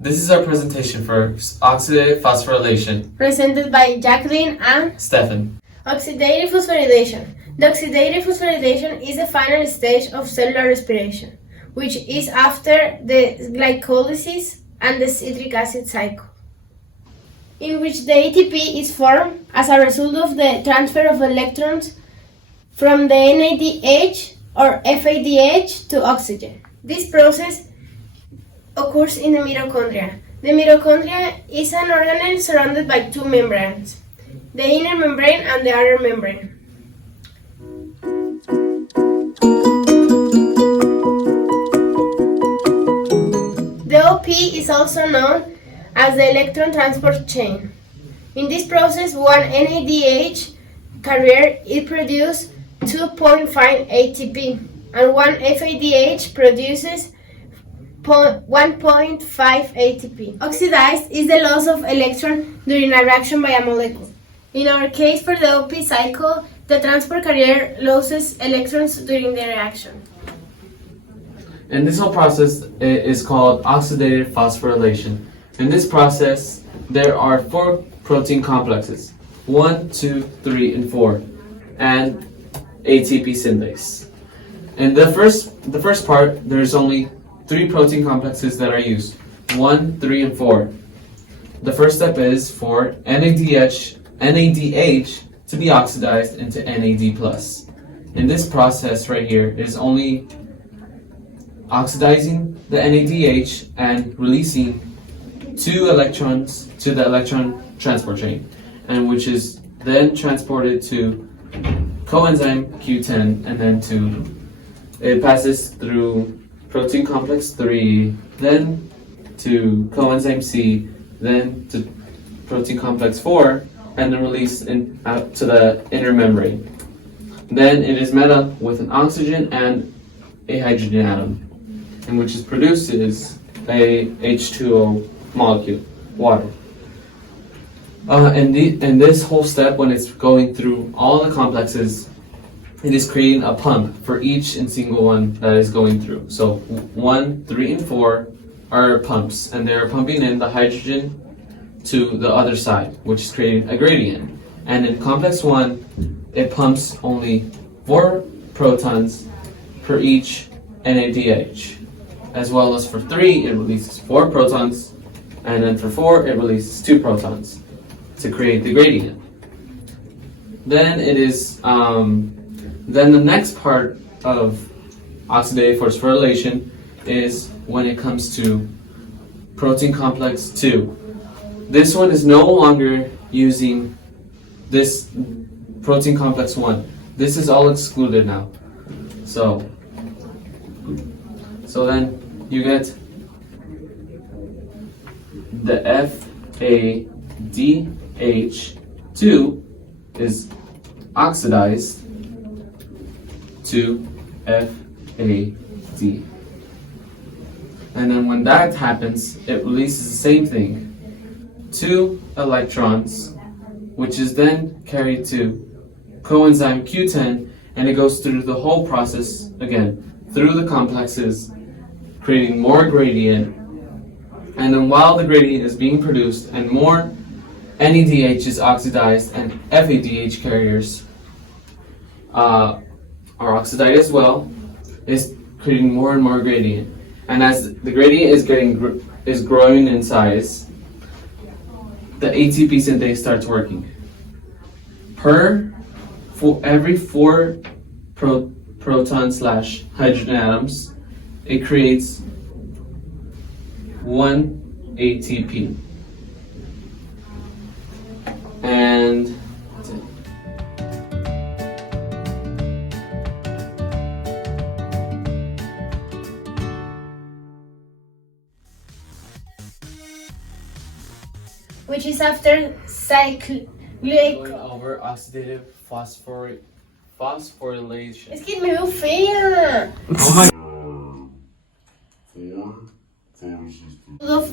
This is our presentation for oxidative phosphorylation, presented by Jacqueline and Stefan. Oxidative phosphorylation. The oxidative phosphorylation is the final stage of cellular respiration, which is after the glycolysis and the citric acid cycle, in which the ATP is formed as a result of the transfer of electrons from the NADH or FADH to oxygen. This process occurs in the mitochondria. The mitochondria is an organelle surrounded by two membranes, the inner membrane and the outer membrane. The OP is also known as the electron transport chain. In this process, one NADH carrier produces 2.5 ATP and one FADH produces 1.5 ATP. Oxidized is the loss of electron during a reaction by a molecule. In our case, for the OP cycle, the transport carrier loses electrons during the reaction. And this whole process is called oxidative phosphorylation. In this process, there are 4 protein complexes, 1, 2, 3, and 4, and ATP synthase. In the first part, there's only 3 protein complexes that are used, 1, 3, and 4. The first step is for NADH to be oxidized into NAD+. In this process right here, it is only oxidizing the NADH and releasing 2 electrons to the electron transport chain, and which is then transported to coenzyme Q10, and then it passes through protein complex 3, then to coenzyme C, then to protein complex 4, and then released out to the inner membrane. Then it is met up with an oxygen and a hydrogen atom, and which is produces a H2O molecule, water. And this whole step, when it's going through all the complexes, it is creating a pump for each and single one that is going through. So 1, 3, and 4 are pumps, and they're pumping in the hydrogen to the other side, which is creating a gradient. And in complex 1, it pumps only 4 protons per each NADH. As well as for 3, it releases 4 protons, and then for 4, it releases 2 protons to create the gradient. Then it is, then the next part of oxidative phosphorylation is when it comes to protein complex 2. This one is no longer using this protein complex 1. This is all excluded now. So then you get the FADH2 is oxidized to FAD. And then when that happens, it releases the same thing, 2 electrons, which is then carried to coenzyme Q10, and it goes through the whole process again, through the complexes, creating more gradient. And then while the gradient is being produced and more NADH is oxidized and FADH carriers are oxidized as well, is creating more and more gradient. And as the gradient is growing in size, the ATP synthase starts working. For every 4 proton/hydrogen atoms, it creates 1 ATP. And that's it. Which is after Going over oxidative phosphorylation. Es que me veo fea. Oh my. Of